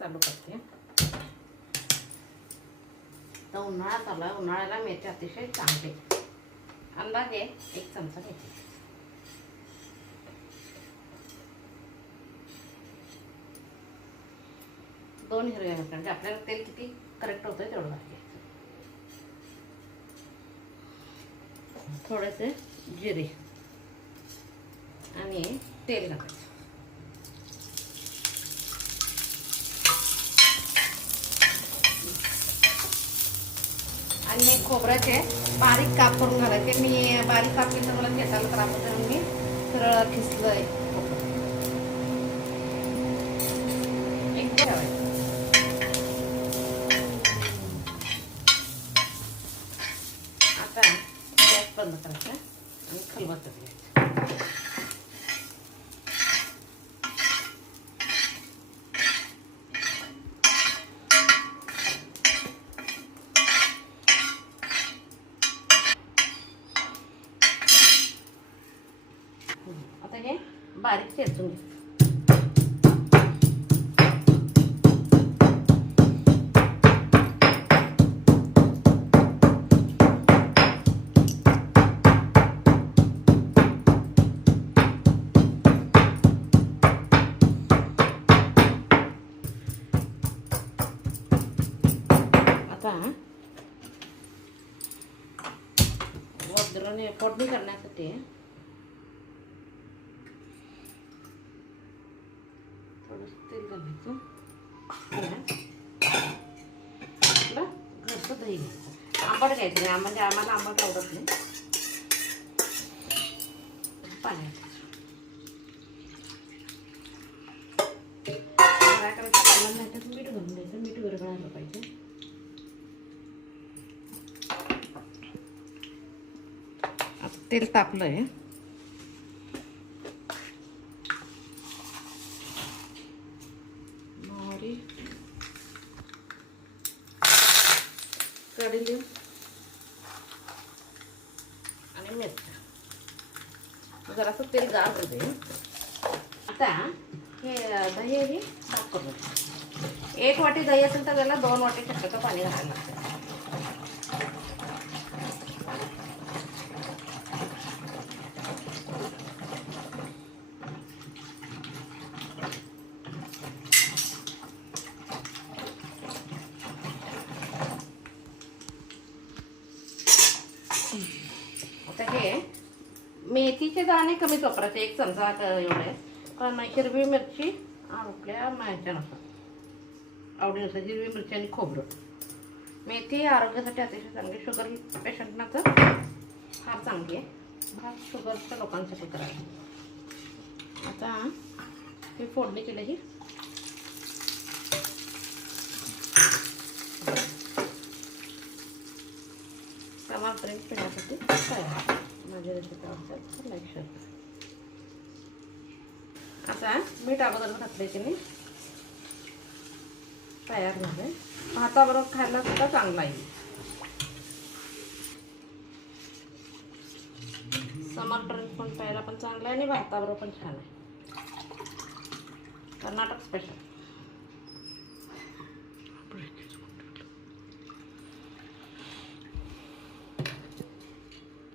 चालू करते. तर उन्हाळा चालू आहे. उन्हाळ्याला मेथी अतिशय चांगली. अंदाजे 1 चमचा मेथी. दोन हिरव्या मिरच्या म्हणजे आपल्याला तेल किती करेक्ट होतंय तेवढं घालायचं. थोडेसे जिरे आणि तेल घालायचं. आणि हे खोबऱ्याचे बारीक काप करून घालायचे. मी बारीक काप केलं मला खेचायला त्रास होता म्हणून मी सरळ खिसलंय. एक ठेवायचं. आता गॅस बंद करायचा आणि खलबत्त्यात घ्यायचं. आता हे बारीक चेचून घ्यायचं. आता वजराने फोडणी करण्यासाठी थोडंसं तेल घालायचं. आपलं घरचं दही घ्यायचं. आंबट घ्यायचं नाही म्हणजे आम्हाला आंबट आवडत नाही. पाणी काय करायचं पाण्यात नाही तर मीठ घालून द्यायचं. मीठ विरघळायला पाहिजे. आता तेल तापलं आहे. मोहरी, कढीलिंब आणि मिरच्या. जरासं तेल गार होऊ दे. आता हे दही साफ करून 1 वाटी दही असेल तर त्याला 2 वाटी शक्यतो पाणी घालायला लागतं. आता हे मेथीचे दाणे कमीच वापरायचे. 1 चमचा एवढे. पण हिरवी मिरची आपल्या ह्याच्यानुसार आवडीनुसार हिरवी मिरची आणि खोबरं. मेथी आरोग्यासाठी अतिशय चांगली. शुगर पेशंटना तर फार चांगली आहे. फार शुगरच्या लोकांसाठी करायला. आता ही फोडणी केली ही टमाटरची पिण्यासाठी तयार. माझ्या रेसिपी आवडतात तर लाईक शेअर करा. आता मीठ अगोदर घातले की नाही तयार झाले. भाताबरोबर खायला सुद्धा चांगला आहे. समर ड्रिंक पण प्यायला पण चांगला आहे आणि भाताबरोबर पण छान आहे. कर्नाटक स्पेशल.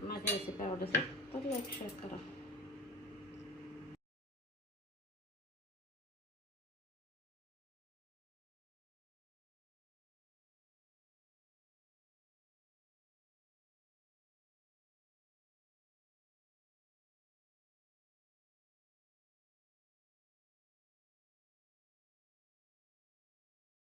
माझी रेसिपी आवडत असेल तर लाईक शेअर करा.